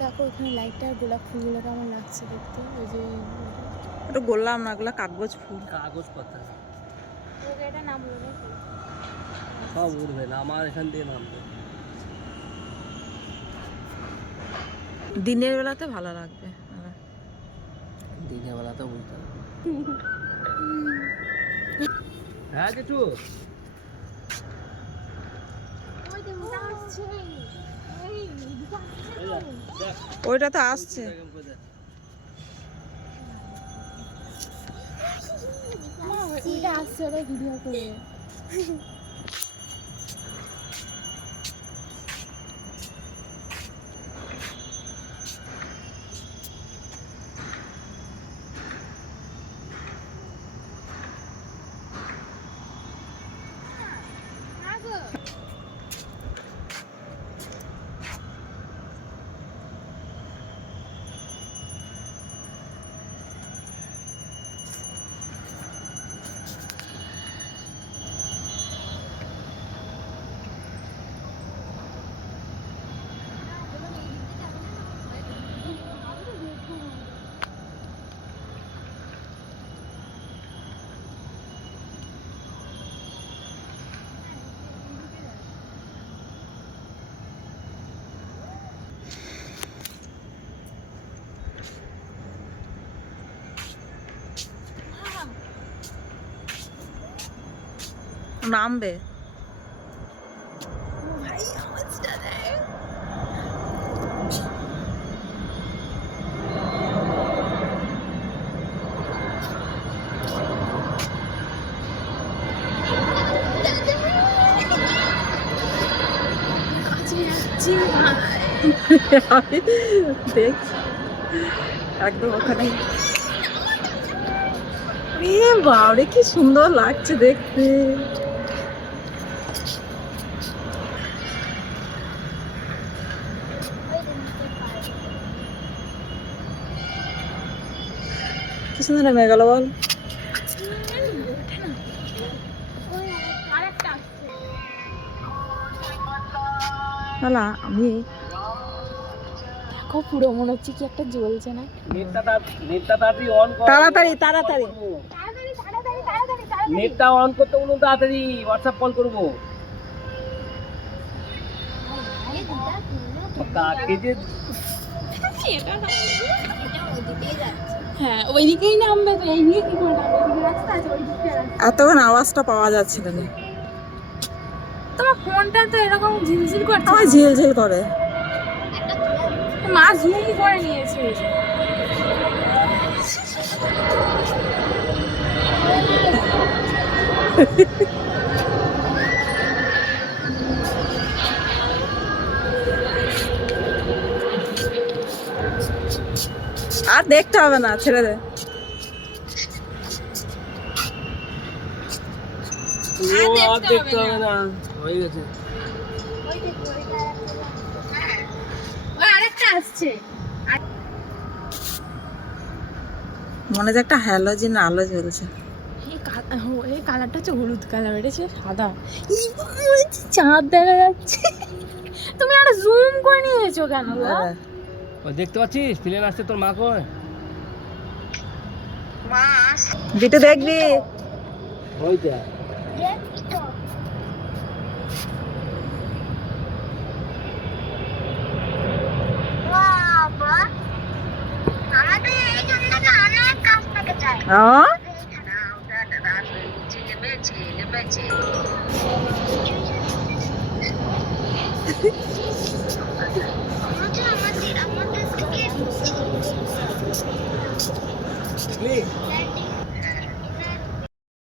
দেখো ওখানে লাইটটা আর গোলাপ ফুলগুলো কেমন লাগছে দেখতে? ওই যে ওটা বললাম না ওগুলো কাগজ ফুল। কাগজ পাতা। এটা নাম বলে সব উঠবে না আমার এখান দিয়ে নামবে। দিনের বেলাতে ভালো লাগবে। দিনের বেলাতে উঠতে হবে। হ্যাঁ জেঠু। ওই যে ওটা আসছে এই দিকে আসছে এই দেখ, দেখ ওইটা তো আসছে। ওইটা আসছে ওটা ভিডিও করে নামবে কাছে যাচ্ছি আমি দেখছি একদম ওখানে এ বাবরে কি সুন্দর লাগছে দেখতে কি সুন্দর নেমে গেল বল? শালা আমি দেখো পুরো মনে হচ্ছে কি একটা জ্বলছে না তাড়াতাড়ি তাড়াতাড়ি। নেটটা অন করতে বলুন তাড়াতাড়ি হোয়াটসঅ্যাপ কল করব। কাকে যে হ্যাঁ ওইদিকেই নামবে তো এই দিকে কি করে নামবে? রাস্তা আছে ওই এতক্ষণ আওয়াজটা পাওয়া যাচ্ছিল না। তোমার ফোনটা তো এরকম ঝিলঝিল করছে। আমার ঝিলঝিল করে। মা জুম করে নিয়েছে? আর দেখতে হবে আর দেখতে হবে না গেছে। ওই আরেকটা আসছে। মনে যে একটা হ্যালোজিন আলো জ্বলছে। এই কালারটা হচ্ছে হলুদ কালার এটা হচ্ছে সাদা। চাঁদ দেখা যাচ্ছে। তুমি আর জুম করে নিয়েছো কেন? হ্যাঁ। ও দেখতে পাচ্ছিস প্লেন আসছে তোর মা কই বিটু দেখবি ওই দেখ হ্যাঁ